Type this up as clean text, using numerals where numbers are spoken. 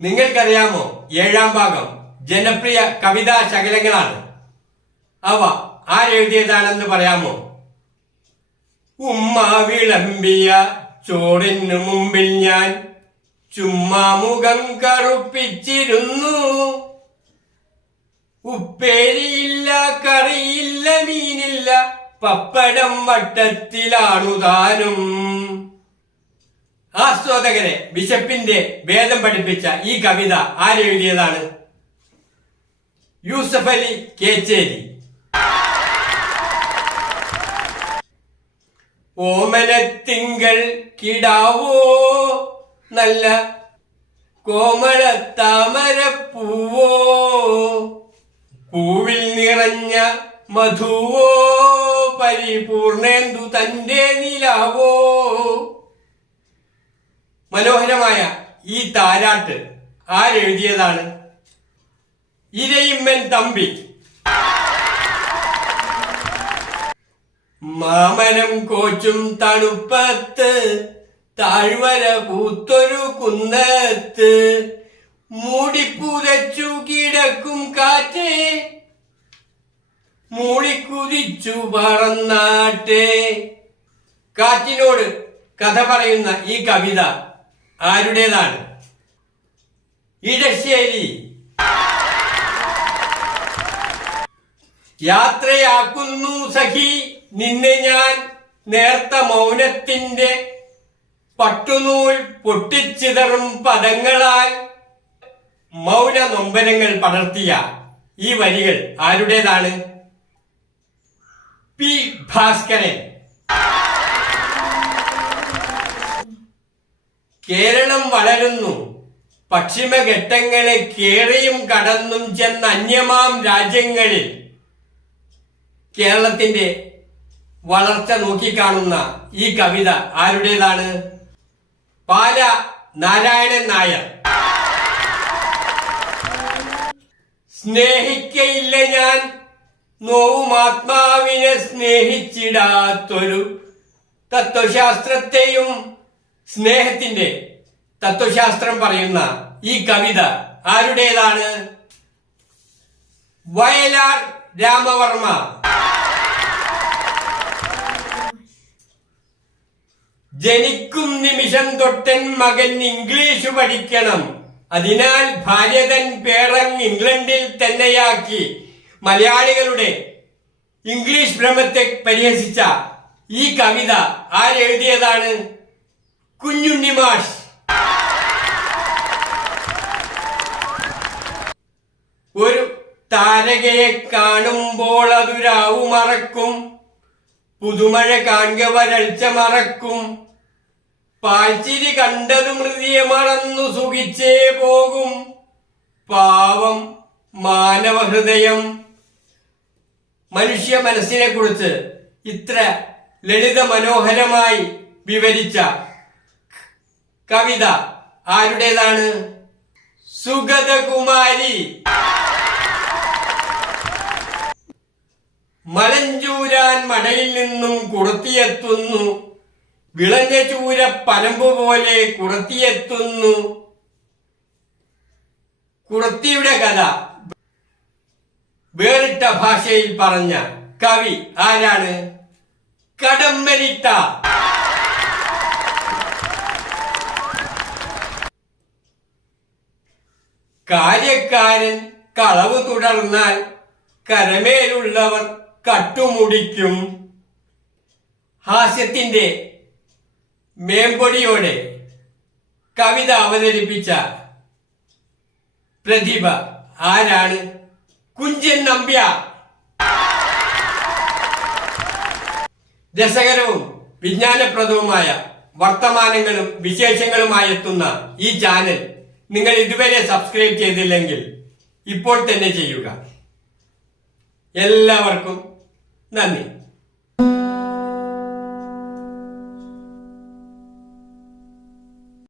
നിങ്ങൾക്കറിയാമോ, 7ാം ഭാഗം ജനപ്രിയ കവിതാ ശകലങ്ങളാണ്. അവ ആരെഴുതിയതാണെന്ന് പറയാമോ? ഉമ്മ വിളമ്പിയ ചോറിനു മുമ്പിൽ ഞാൻ ചുമ്മാ മുഖം കറുപ്പിച്ചിരുന്നു. ഉപ്പേരിയില്ല, കറിയില്ല, മീനില്ല, പപ്പടം വട്ടത്തിലാണു താനും. ആസ്വാദകരെ വിശപ്പിന്റെ ഭേദം പഠിപ്പിച്ച ഈ കവിത ആരെഴുതിയതാണ്? യൂസഫ് അലി കേച്ചേരി. ഓമനത്തിങ്കൾ കിടാവോ നല്ല കോമള താമരപ്പൂവോ, പൂവിൽ നിറഞ്ഞ മധുവോ, പരിപൂർണേന്ദു തന്റെ നിലാവോ. മനോഹരമായ ഈ താരാട്ട് ആരെഴുതിയതാണ്? ഇരയിമ്മൻ തമ്പി. മാമരം കോച്ചും തണുപ്പത്ത് താഴ്വര പൂത്തൊരു കുന്നത്ത് മൂടിപ്പുതച്ചു കിടക്കും കാറ്റേ മൂളിക്കുതിച്ചു പറന്നാട്ടെ. കാറ്റിനോട് കഥ പറയുന്ന ഈ കവിത ആരുടേതാണ്? ഇടശ്ശേരി. യാത്രയാക്കുന്നു സഖി നിന്നെ ഞാൻ നേർത്ത മൗനത്തിന്റെ പട്ടുനൂൽ പൊട്ടിച്ചിതറും പദങ്ങളാൽ. മൗന നൊമ്പരങ്ങൾ പടർത്തിയ ഈ വരികൾ ആരുടേതാണ്? പി ഭാസ്കരൻ. കേരളം വളരുന്നു, പശ്ചിമഘട്ടങ്ങളെ കേറിയും കടന്നും ചെന്ന അന്യമാം രാജ്യങ്ങളിൽ കേരളത്തിന്റെ വളർച്ച നോക്കിക്കാണുന്ന ഈ കവിത ആരുടേതാണ്? പാല നാരായണൻ നായർ. സ്നേഹിക്കയില്ല ഞാൻ നോവും ആത്മാവിനെ സ്നേഹിച്ചിടാത്തൊരു തത്വശാസ്ത്രത്തെയും. സ്നേഹത്തിന്റെ തത്വശാസ്ത്രം പറയുന്ന ഈ കവിത ആരുടേതാണ്? വയലാർ രാമവർമ്മ. ജനിക്കും നിമിഷം തൊട്ടൻ മകൻ ഇംഗ്ലീഷ് പഠിക്കണം, അതിനാൽ ഭാര്യതൻ പേരങ് ഇംഗ്ലണ്ടിൽ തന്നെയാക്കി. മലയാളികളുടെ ഇംഗ്ലീഷ് ഭ്രമത്തെ പരിഹസിച്ച ഈ കവിത ആരെഴുതിയതാണ്? കുഞ്ഞുണ്ണി മാഷ്. ഒരു താരകയെ കാണുമ്പോൾ അതൊരാവു മറക്കും, പുതുമഴ കാണുക വരൾച്ച മറക്കും, പാൽച്ചിരി കണ്ടത് മൃതിയെ മറന്നു സുഖിച്ചേ പോകും, പാവം മാനവഹൃദയം. മനുഷ്യ മനസ്സിനെ കുറിച്ച് ഇത്ര ലളിത മനോഹരമായി വിവരിച്ച കവിത ആരുടേതാണ്? സുഗതകുമാരി. മലഞ്ചൂരാൻ മടയിൽ നിന്നും കുറത്തിയെത്തുന്നു, വിളഞ്ഞ ചൂര പനമ്പ് പോലെ കുറത്തിയെത്തുന്നു. കുറത്തിയുടെ കഥ വേറിട്ട ഭാഷയിൽ പറഞ്ഞ കവി ആരാണ്? കടമ്മനിട്ട. കാര്യക്കാരൻ കളവ് തുടർന്നാൽ കരമേലുള്ളവർ കട്ടുമുടിക്കും. ഹാസ്യത്തിന്റെ മേമ്പൊടിയോടെ കവിത അവതരിപ്പിച്ച പ്രതിഭ ആരാണ്? കുഞ്ചൻ നമ്പ്യാർ. രസകരവും വിജ്ഞാനപ്രദവുമായ വർത്തമാനങ്ങളും വിശേഷങ്ങളുമായി എത്തുന്ന ഈ ചാനൽ നിങ്ങൾ ഇതുവരെ സബ്സ്ക്രൈബ് ചെയ്തില്ലെങ്കിൽ ഇപ്പോൾ തന്നെ ചെയ്യുക. എല്ലാവർക്കും നന്ദി.